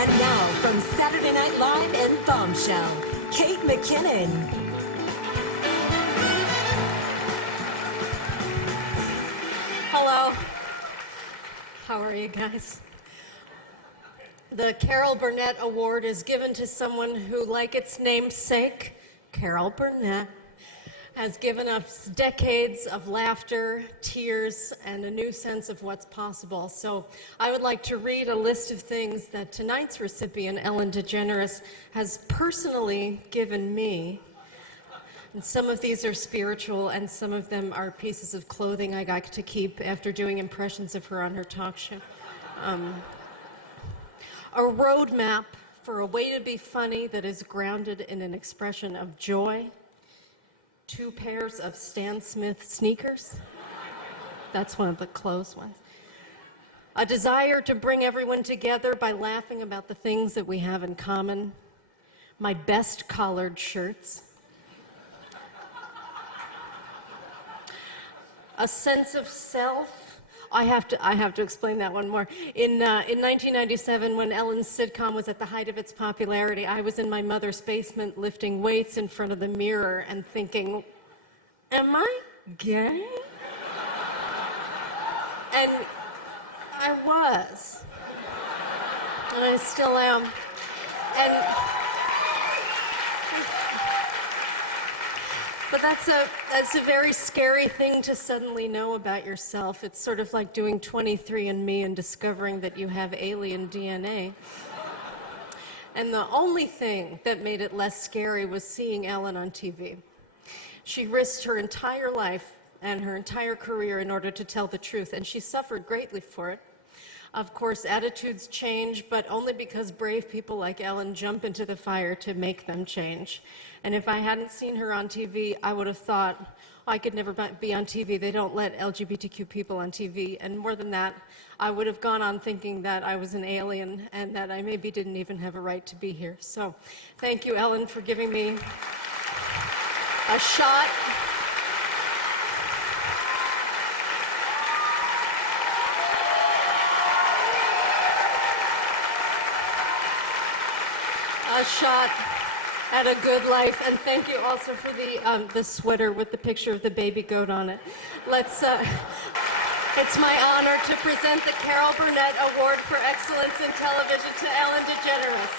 And now, from Saturday Night Live and Bombshell, Kate McKinnon. Hello. How are you guys? The Carol Burnett Award is given to someone who, like its namesake, Carol Burnett, has given us decades of laughter, tears, and a new sense of what's possible. So I would like to read a list of things that tonight's recipient, Ellen DeGeneres, has personally given me. And some of these are spiritual, and some of them are pieces of clothing I got to keep after doing impressions of her on her talk show. A roadmap for a way to be funny that is grounded in an expression of joy. 2 pairs of Stan Smith sneakers. That's one of the close ones. A desire to bring everyone together by laughing about the things that we have in common. My best collared shirts. A sense of self. I have to explain that one more. In 1997, when Ellen's sitcom was at the height of its popularity, I was in my mother's basement lifting weights in front of the mirror and thinking, am I gay? And I was. And I still am. But that's a very scary thing to suddenly know about yourself. It's sort of like doing 23andMe and discovering that you have alien DNA. And the only thing that made it less scary was seeing Ellen on TV. She risked her entire life and her entire career in order to tell the truth, and she suffered greatly for it. Of course, attitudes change, but only because brave people like Ellen jump into the fire to make them change. And if I hadn't seen her on TV, I would have thought, I could never be on TV. They don't let LGBTQ people on TV. And more than that, I would have gone on thinking that I was an alien and that I maybe didn't even have a right to be here. So thank you, Ellen, for giving me a shot. A shot at a good life, and thank you also for the sweater with the picture of the baby goat on it. It's my honor to present the Carol Burnett Award for Excellence in Television to Ellen DeGeneres.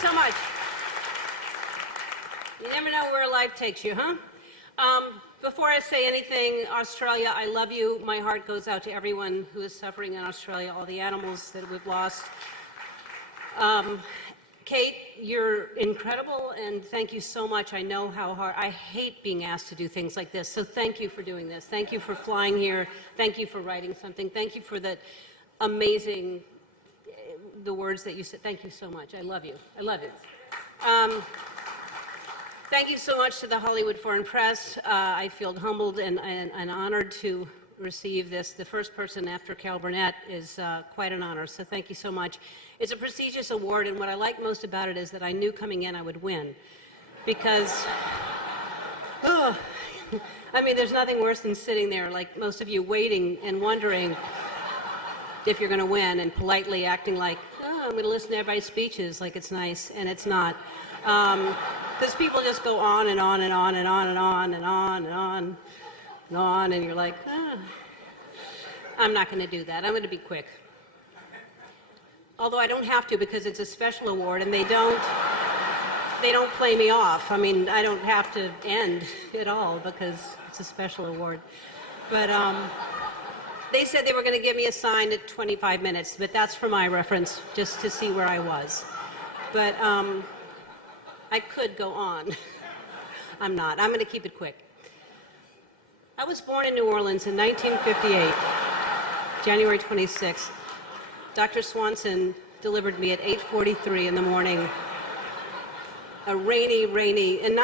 So much. You never know where life takes you, huh? Before I say anything, Australia, I love you. My heart goes out to everyone who is suffering in Australia, all the animals that we've lost. Kate, you're incredible, and thank you so much. I know how hard. I hate being asked to do things like this, so thank you for doing this. Thank you for flying here. Thank you for writing something. Thank you for that amazing the words that you said. Thank you so much. I love you. I love it. Thank you so much to the Hollywood Foreign Press. I feel humbled and honored to receive this. The first person after Carol Burnett is quite an honor, so thank you so much. It's a prestigious award, and what I like most about it is that I knew coming in I would win. Because, I mean, there's nothing worse than sitting there, like most of you, waiting and wondering if you're going to win, and politely acting like, I'm going to listen to everybody's speeches like it's nice, and it's not. Because people just go on and on and on and on and on and on and on and on, and you're like, I'm not going to do that. I'm going to be quick. Although I don't have to, because it's a special award, and they don't play me off. I mean, I don't have to end at all because it's a special award. But they said they were going to give me a sign at 25 minutes, but that's for my reference, just to see where I was. But I could go on. I'm not. I'm going to keep it quick. I was born in New Orleans in 1958, January 26th. Dr. Swanson delivered me at 8:43 in the morning. A rainy, and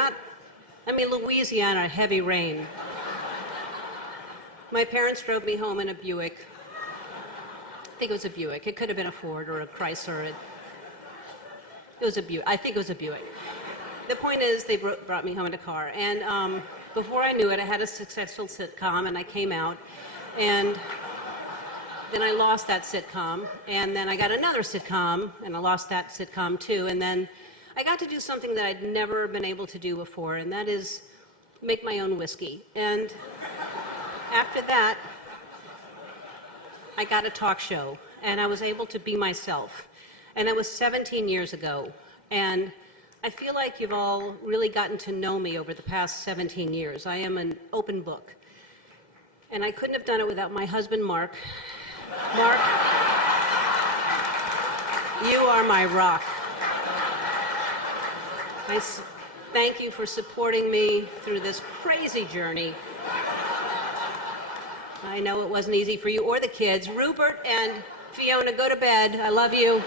Louisiana, heavy rain. My parents drove me home in a Buick. I think it was a Buick. It could have been a Ford or a Chrysler. It was a Buick. I think it was a Buick. The point is, they brought me home in a car. And before I knew it, I had a successful sitcom, and I came out. And then I lost that sitcom. And then I got another sitcom, and I lost that sitcom too. And then I got to do something that I'd never been able to do before, and that is make my own whiskey. And after that, I got a talk show, and I was able to be myself. And that was 17 years ago. And I feel like you've all really gotten to know me over the past 17 years. I am an open book. And I couldn't have done it without my husband, Mark. Mark, you are my rock. Thank you for supporting me through this crazy journey. I know it wasn't easy for you or the kids. Rupert and Fiona, go to bed. I love you.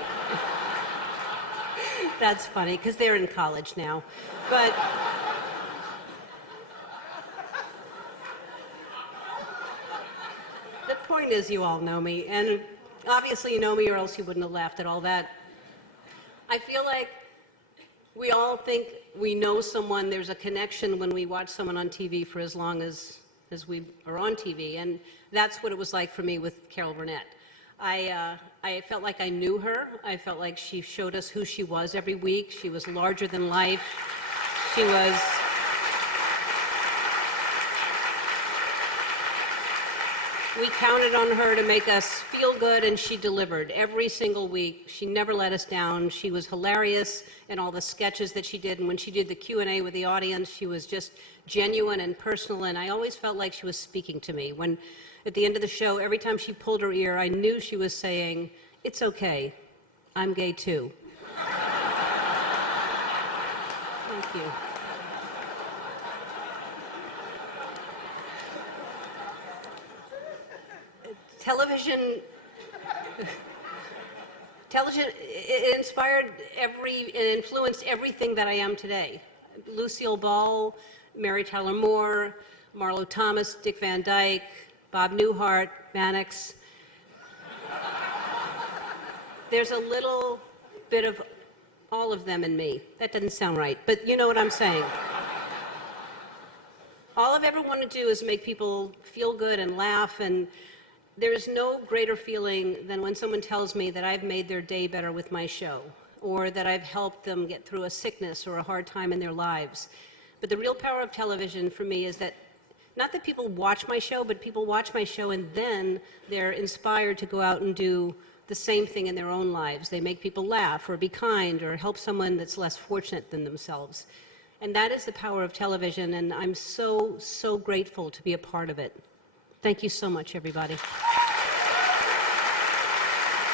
That's funny, because they're in college now. But the point is, you all know me. And obviously you know me, or else you wouldn't have laughed at all that. I feel like we all think we know someone. There's a connection when we watch someone on TV for as long as we are on TV. And that's what it was like for me with Carol Burnett. I felt like I knew her. I felt like she showed us who she was every week. She was larger than life. We counted on her to make us feel good, and she delivered every single week. She never let us down. She was hilarious in all the sketches that she did, and when she did the Q&A with the audience, she was just genuine and personal, and I always felt like she was speaking to me. When, at the end of the show, every time she pulled her ear, I knew she was saying, "It's okay, I'm gay too." Thank you. Television, it inspired it influenced everything that I am today. Lucille Ball, Mary Tyler Moore, Marlo Thomas, Dick Van Dyke, Bob Newhart, Mannix. There's a little bit of all of them in me. That doesn't sound right, but you know what I'm saying. All I've ever wanted to do is make people feel good and laugh, and there is no greater feeling than when someone tells me that I've made their day better with my show, or that I've helped them get through a sickness or a hard time in their lives. But the real power of television for me is that, not that people watch my show, but people watch my show and then they're inspired to go out and do the same thing in their own lives. They make people laugh or be kind or help someone that's less fortunate than themselves. And that is the power of television, and I'm so, so grateful to be a part of it. Thank you so much, everybody.